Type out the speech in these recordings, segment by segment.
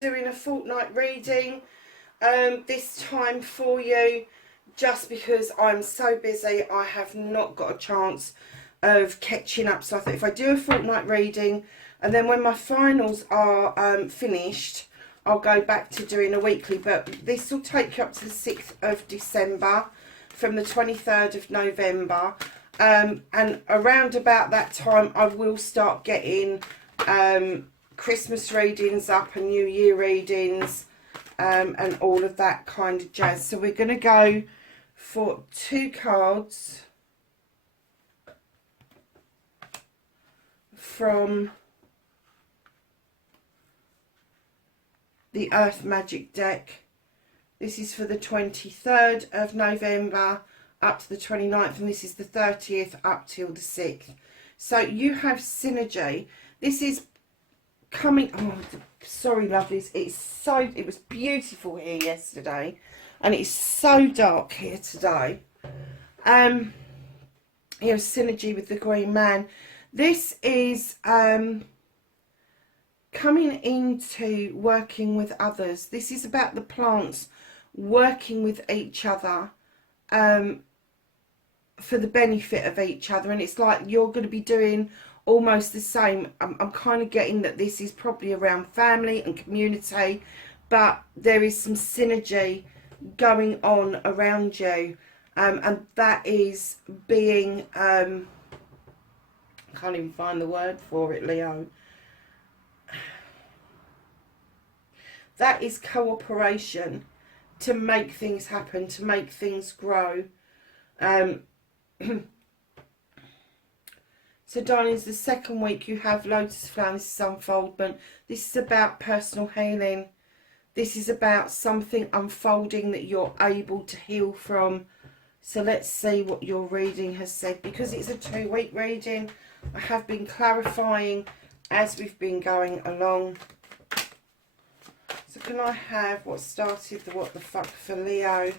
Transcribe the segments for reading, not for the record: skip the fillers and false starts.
Doing a fortnight reading this time for you, just because I'm so busy I have not got a chance of catching up. So I thought if I do a fortnight reading, and then when my finals are finished, I'll go back to doing a weekly. But this will take you up to the 6th of December from the 23rd of November, and around about that time I will start getting Christmas readings up and New Year readings, and all of that kind of jazz. So we're going to go for 2 cards from the Earth Magic deck. This is for the 23rd of November up to the 29th, and this is the 30th up till the 6th. So you have synergy. This is coming, oh sorry lovelies, it was beautiful here yesterday and it's so dark here today. Here's synergy with the Green Man. This is coming into working with others. This is about the plants working with each other for the benefit of each other, and it's like you're going to be doing almost the same. I'm kind of getting that this is probably around family and community, but there is some synergy going on around you, and that is being I can't even find the word for it, Leo. That is cooperation to make things happen, to make things grow. So darlings, the second week you have Lotus Flower. This is unfoldment. This is about personal healing. This is about something unfolding that you're able to heal from. So let's see what your reading has said. Because it's a 2-week reading, I have been clarifying as we've been going along. So can I have what started the what the fuck for Leo?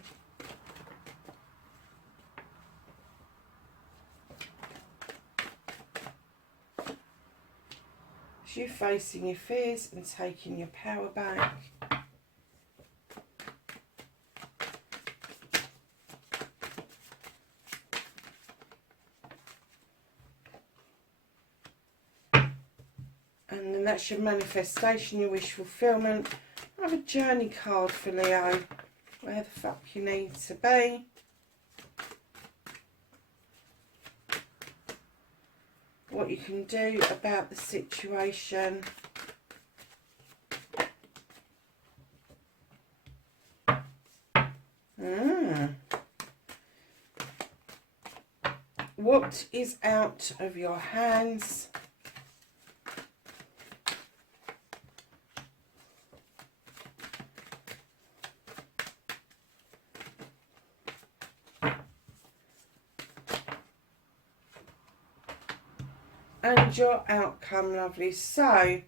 You facing your fears and taking your power back. And then that's your manifestation, your wish fulfillment. I have a journey card for Leo. Where the fuck you need to be. What you can do about the situation. What is out of your hands? And your outcome, lovely. So,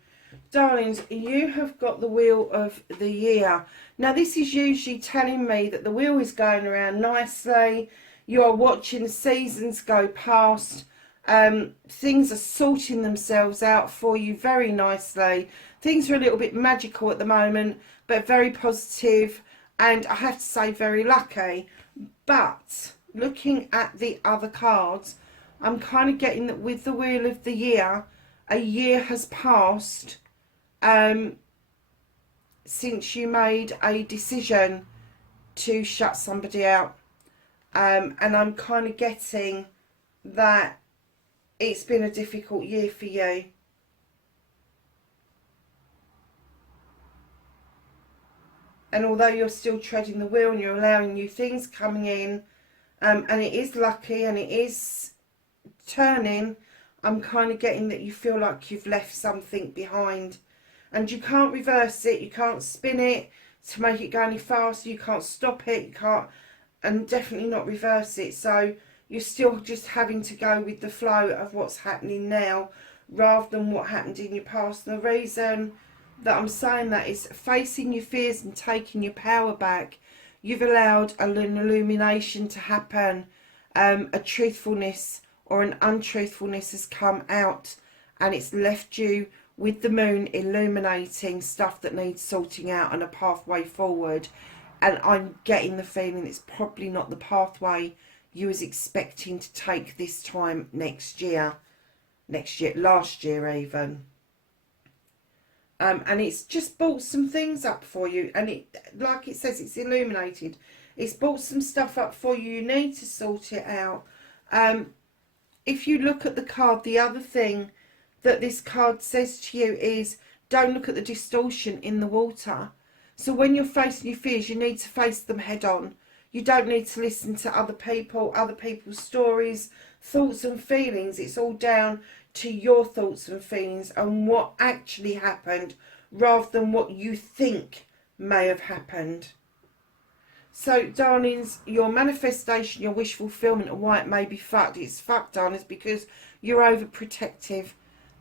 darlings, you have got the Wheel of the Year. Now, this is usually telling me that the wheel is going around nicely. You are watching the seasons go past. Things are sorting themselves out for you very nicely. Things are a little bit magical at the moment, but very positive, and I have to say very lucky. But looking at the other cards, I'm kind of getting that with the Wheel of the Year, a year has passed since you made a decision to shut somebody out. And I'm kind of getting that it's been a difficult year for you. And although you're still treading the wheel and you're allowing new things coming in, and it is lucky and it is turning, I'm kind of getting that you feel like you've left something behind, and you can't reverse it, you can't spin it to make it go any faster, you can't stop it, you can't, and definitely not reverse it. So you're still just having to go with the flow of what's happening now rather than what happened in your past. And the reason that I'm saying that is facing your fears and taking your power back. You've allowed an illumination to happen, a truthfulness or an untruthfulness has come out, and it's left you with the moon illuminating stuff that needs sorting out and a pathway forward. And I'm getting the feeling it's probably not the pathway you was expecting to take this time next year, last year even. And it's just brought some things up for you. And it, like it says, it's illuminated. It's brought some stuff up for you. You need to sort it out. If you look at the card, the other thing that this card says to you is, don't look at the distortion in the water. So when you're facing your fears, you need to face them head on. You don't need to listen to other people, other people's stories, thoughts and feelings. It's all down to your thoughts and feelings and what actually happened rather than what you think may have happened. So, darlings, your manifestation, your wish fulfillment and why it may be fucked, it's fucked, darlings, because you're overprotective.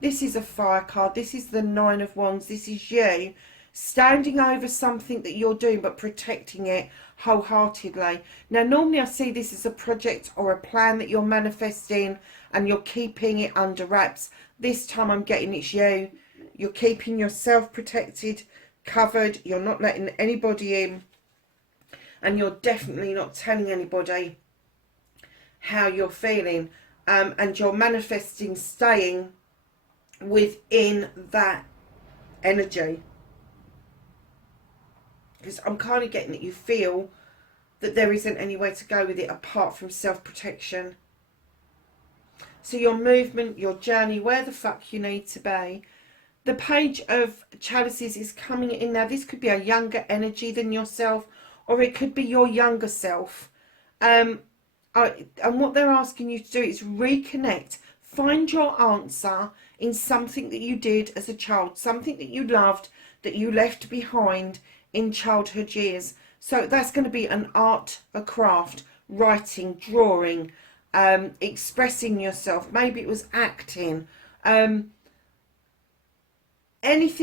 This is a fire card. This is the Nine of Wands. This is you standing over something that you're doing but protecting it wholeheartedly. Now, normally I see this as a project or a plan that you're manifesting and you're keeping it under wraps. This time I'm getting it's you. You're keeping yourself protected, covered. You're not letting anybody in. And you're definitely not telling anybody how you're feeling. And you're manifesting staying within that energy. Because I'm kind of getting that you feel that there isn't anywhere to go with it apart from self-protection. So your movement, your journey, where the fuck you need to be. The Page of Chalices is coming in now. This could be a younger energy than yourself, or it could be your younger self. And what they're asking you to do is reconnect. Find your answer in something that you did as a child, something that you loved, that you left behind in childhood years. So that's going to be an art, a craft, writing, drawing, expressing yourself. Maybe it was acting. Anything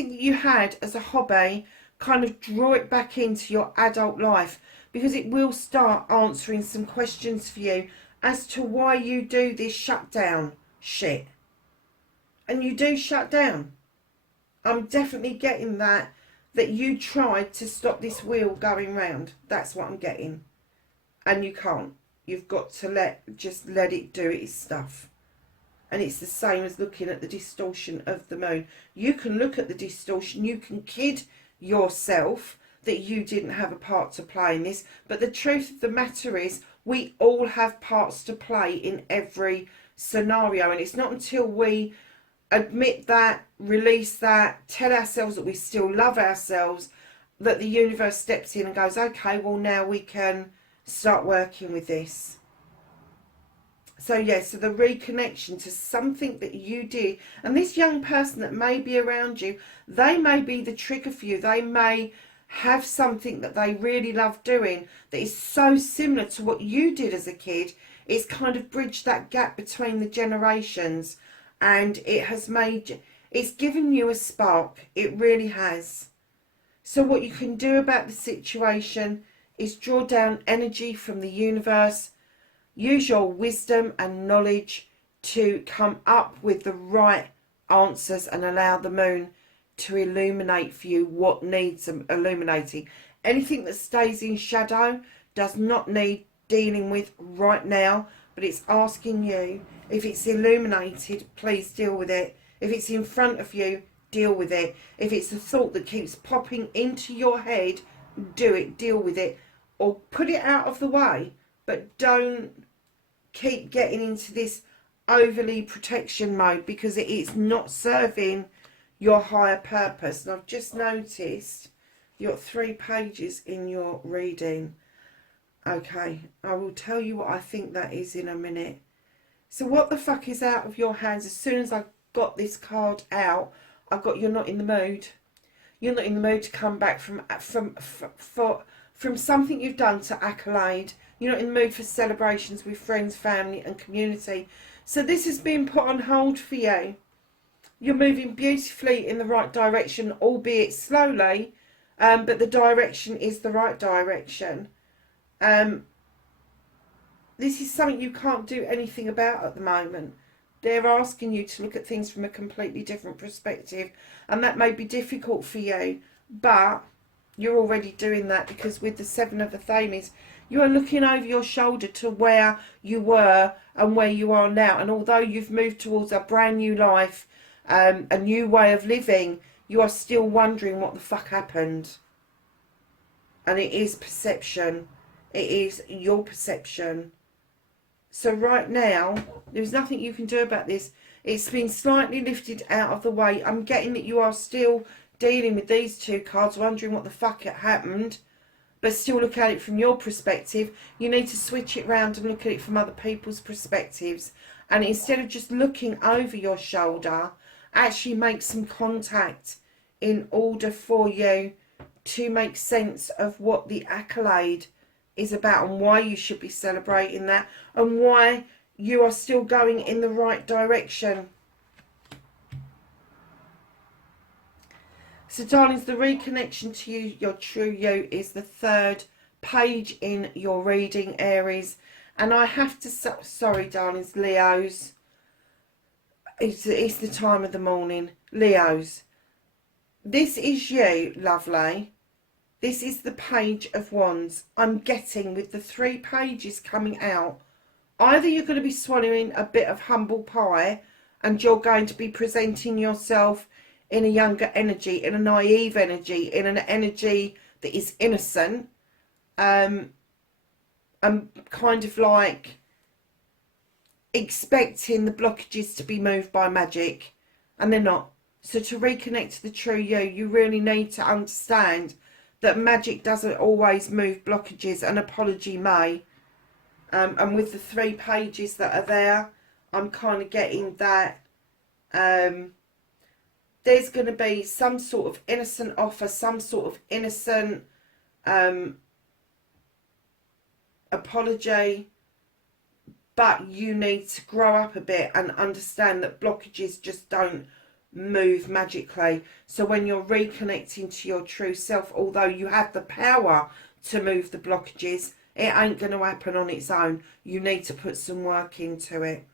that you had as a hobby, kind of draw it back into your adult life, because it will start answering some questions for you as to why you do this shutdown shit. And you do shut down. I'm definitely getting that you tried to stop this wheel going round. That's what I'm getting. And you can't. You've got to just let it do its stuff. And it's the same as looking at the distortion of the moon. You can look at the distortion. You can kid yourself that you didn't have a part to play in this. But the truth of the matter is, we all have parts to play in every scenario. And it's not until we admit that, release that, tell ourselves that we still love ourselves, that the universe steps in and goes, okay, well, now we can start working with this. So, yeah, so the reconnection to something that you did. And this young person that may be around you, they may be the trigger for you. They may have something that they really love doing that is so similar to what you did as a kid. It's kind of bridged that gap between the generations. And it has it's given you a spark. It really has. So what you can do about the situation is draw down energy from the universe. Use your wisdom and knowledge to come up with the right answers and allow the moon to illuminate for you what needs illuminating. Anything that stays in shadow does not need dealing with right now, but it's asking you, if it's illuminated, please deal with it. If it's in front of you, deal with it. If it's a thought that keeps popping into your head, do it, deal with it, or put it out of the way. But don't keep getting into this overly protection mode, because it is not serving your higher purpose. And I've just noticed you've got 3 pages in your reading. Okay, I will tell you what I think that is in a minute. So what the fuck is out of your hands? As soon as I got this card out, I got, you're not in the mood. You're not in the mood to come back from something you've done to accolade. You're not in the mood for celebrations with friends, family and community. So this has been put on hold for you. You're moving beautifully in the right direction, albeit slowly, but the direction is the right direction. This is something you can't do anything about at the moment. they're asking you to look at things from a completely different perspective, and that may be difficult for you, but you're already doing that, because with the Seven of Athames, you are looking over your shoulder to where you were and where you are now. And although you've moved towards a brand new life, a new way of living, you are still wondering what the fuck happened. And it is perception. It is your perception. So right now, there's nothing you can do about this. It's been slightly lifted out of the way. I'm getting that you are still dealing with these two cards, wondering what the fuck had happened, but still look at it from your perspective. You need to switch it round and look at it from other people's perspectives. And instead of just looking over your shoulder, actually make some contact in order for you to make sense of what the accolade is about, and why you should be celebrating that, and why you are still going in the right direction. So darlings, the reconnection to you, your true you, is the 3rd page in your reading, Aries. And I have to say, sorry darlings, Leos, it's the time of the morning. Leos, this is you, lovely. This is the Page of Wands. I'm getting, with the 3 pages coming out, either you're going to be swallowing a bit of humble pie and you're going to be presenting yourself in a younger energy, in a naive energy, in an energy that is innocent, and kind of like expecting the blockages to be moved by magic, and they're not. So to reconnect to the true you, you really need to understand that magic doesn't always move blockages. An apology may. And with the 3 pages that are there, I'm kind of getting that there's going to be some sort of innocent offer, some sort of innocent apology, but you need to grow up a bit and understand that blockages just don't move magically. So when you're reconnecting to your true self, although you have the power to move the blockages, it ain't going to happen on its own. You need to put some work into it.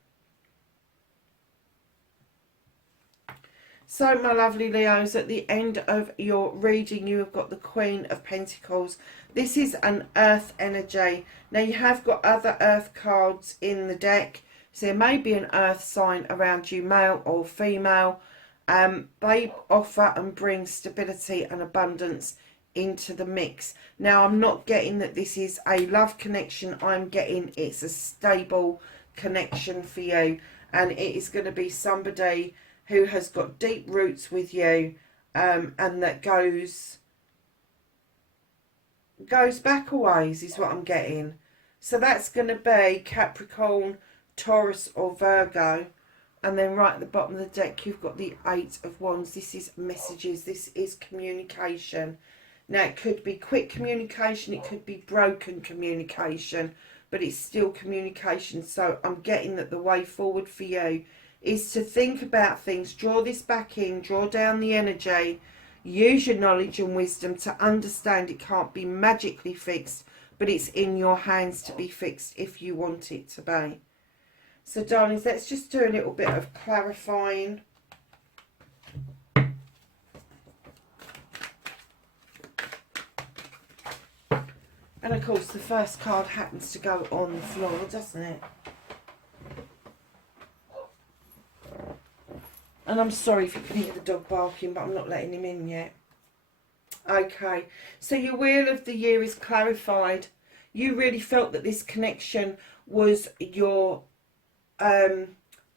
So my lovely Leos, at the end of your reading, you have got the Queen of Pentacles. This is an earth energy. Now you have got other earth cards in the deck, so there may be an earth sign around you, male or female. They offer and bring stability and abundance into the mix. Now I'm not getting that this is a love connection. I'm getting it's a stable connection for you, and it is going to be somebody who has got deep roots with you, and that goes back a ways is what I'm getting. So that's going to be Capricorn, Taurus or Virgo. And then right at the bottom of the deck, you've got the 8 of Wands. This is messages. This is communication. Now, it could be quick communication. It could be broken communication. But it's still communication. So I'm getting that the way forward for you is to think about things. Draw this back in. Draw down the energy. Use your knowledge and wisdom to understand it can't be magically fixed. But it's in your hands to be fixed if you want it to be. So darlings, let's just do a little bit of clarifying. And of course the first card happens to go on the floor, doesn't it? And I'm sorry if you can hear the dog barking, but I'm not letting him in yet. Okay, so your Wheel of the Year is clarified. You really felt that this connection was your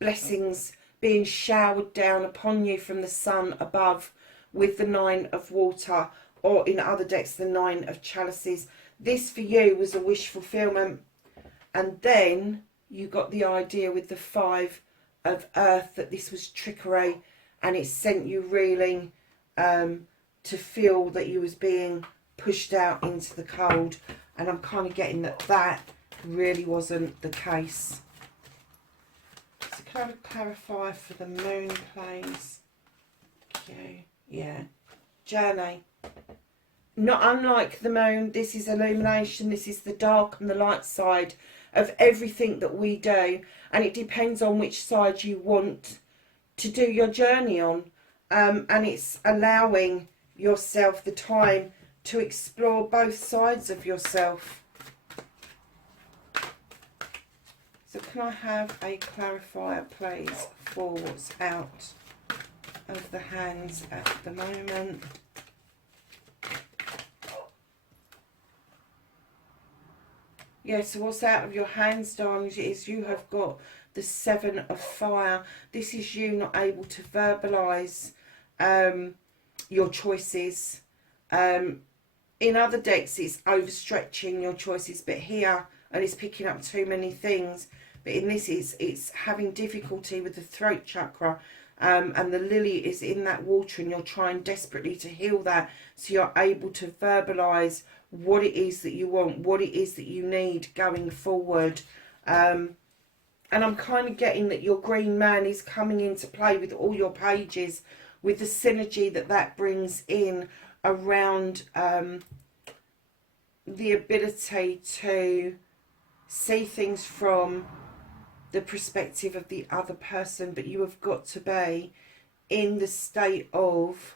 blessings being showered down upon you from the sun above, with the 9 of Water, or in other decks the 9 of Chalices. This for you was a wish fulfillment, and then you got the idea with the 5 of Earth that this was trickery, and it sent you reeling to feel that you was being pushed out into the cold. And I'm kind of getting that that really wasn't the case. So kind of clarify for the moon, please. Okay, yeah. Journey. Not unlike the moon, this is illumination. This is the dark and the light side of everything that we do, and it depends on which side you want to do your journey on, and it's allowing yourself the time to explore both sides of yourself. So can I have a clarifier, please, for what's out of the hands at the moment? Yeah, so what's out of your hands, darlings, is you have got the Seven of Fire. This is you not able to verbalise your choices. In other decks, it's overstretching your choices, but here, and it's picking up too many things. But in this, it's having difficulty with the throat chakra, and the lily is in that water, and you're trying desperately to heal that, so you're able to verbalise what it is that you want, what it is that you need going forward. And I'm kind of getting that your green man is coming into play with all your pages, with the synergy that that brings in around the ability to see things from the perspective of the other person, but you have got to be in the state of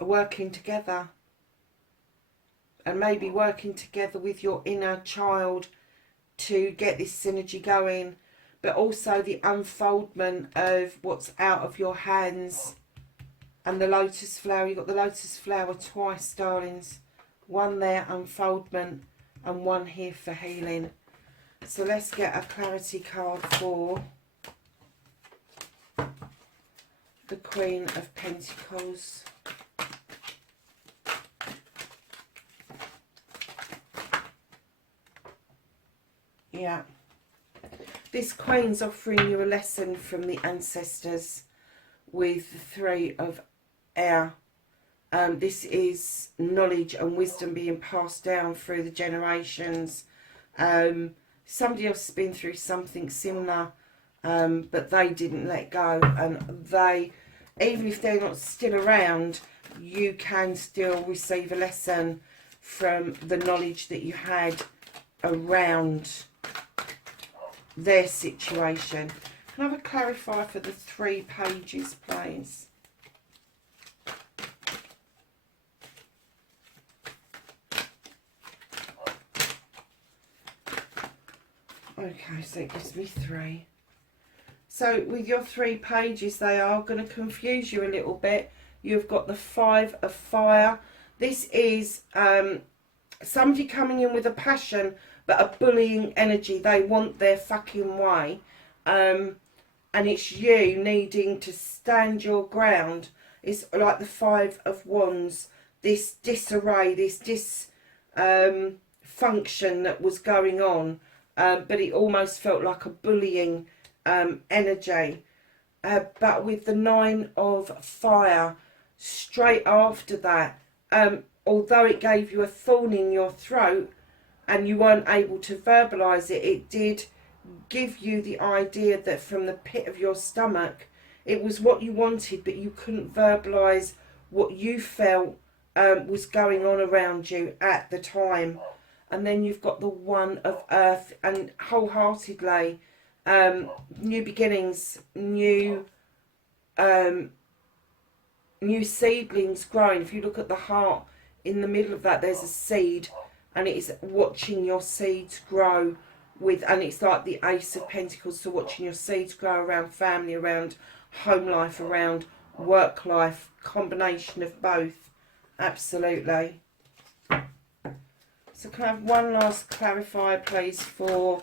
working together, and maybe working together with your inner child to get this synergy going, but also the unfoldment of what's out of your hands. And the lotus flower, you've got the lotus flower twice, darlings. One there, unfoldment, and one here for healing. So let's get a clarity card for the Queen of Pentacles. Yeah. This Queen's offering you a lesson from the ancestors with the Three of Air. This is knowledge and wisdom being passed down through the generations. Somebody else has been through something similar, but they didn't let go. And they, even if they're not still around, you can still receive a lesson from the knowledge that you had around their situation. Can I have a clarifier for the 3 pages, please? Okay, so it gives me 3. So with your 3 pages, they are going to confuse you a little bit. You've got the 5 of Fire. This is somebody coming in with a passion, but a bullying energy. They want their fucking way. And it's you needing to stand your ground. It's like the 5 of Wands. This disarray, this dysfunction that was going on. But it almost felt like a bullying energy. But with the 9 of Fire, straight after that, although it gave you a thorn in your throat and you weren't able to verbalise it, it did give you the idea that from the pit of your stomach, it was what you wanted, but you couldn't verbalise what you felt was going on around you at the time. And then you've got the 1 of Earth, and wholeheartedly, new beginnings, new seedlings growing. If you look at the heart, in the middle of that, there's a seed, and it's watching your seeds grow with, and it's like the Ace of Pentacles, so watching your seeds grow around family, around home life, around work life, combination of both. Absolutely. So can I have one last clarifier, please, for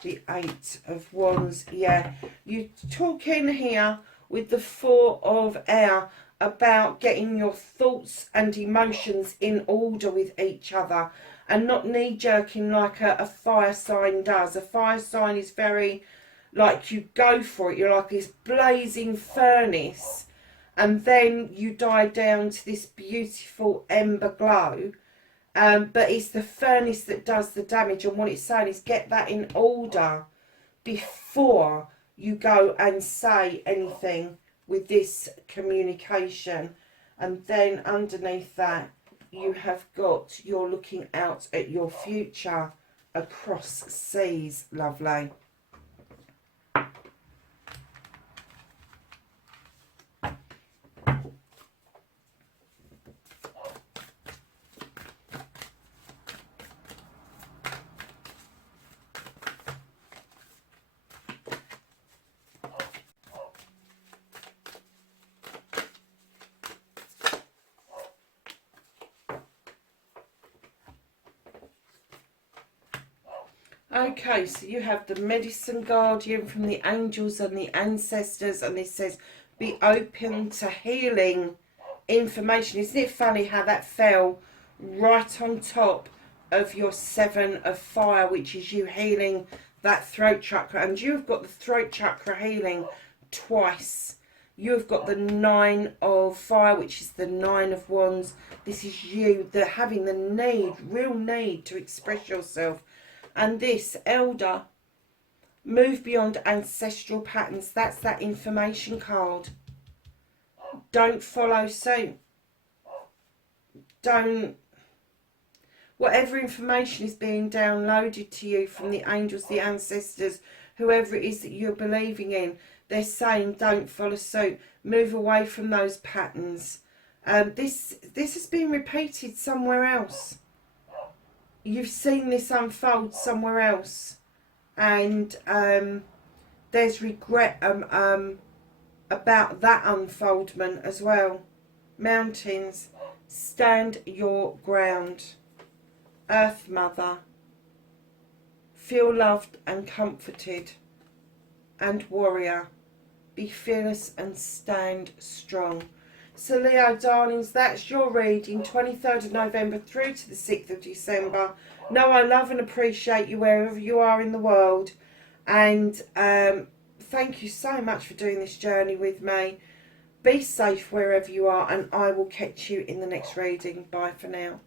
the 8 of Wands? Yeah, you talk in here with the 4 of Air about getting your thoughts and emotions in order with each other and not knee-jerking like a fire sign does. A fire sign is very, like, you go for it. You're like this blazing furnace, and then you die down to this beautiful ember glow. But it's the furnace that does the damage, and what it's saying is get that in order before you go and say anything with this communication. And then underneath that, you have got, you're looking out at your future across seas, lovely. Okay, so you have the medicine guardian from the angels and the ancestors, and this says be open to healing information. Isn't it funny how that fell right on top of your 7 of fire, which is you healing that throat chakra, and you've got the throat chakra healing twice. You've got the 9 of fire, which is the 9 of wands. This is you, having the need, real need to express yourself. And this, elder, move beyond ancestral patterns. That's that information card. Don't follow suit. Don't. Whatever information is being downloaded to you from the angels, the ancestors, whoever it is that you're believing in, they're saying don't follow suit. Move away from those patterns. This has been repeated somewhere else. You've seen this unfold somewhere else, and there's regret about that unfoldment as well. Mountains, stand your ground. Earth Mother, feel loved and comforted. And Warrior, be fearless and stand strong. So Leo, darlings, that's your reading, 23rd of November through to the 6th of December. Know I love and appreciate you wherever you are in the world. And thank you so much for doing this journey with me. Be safe wherever you are, and I will catch you in the next reading. Bye for now.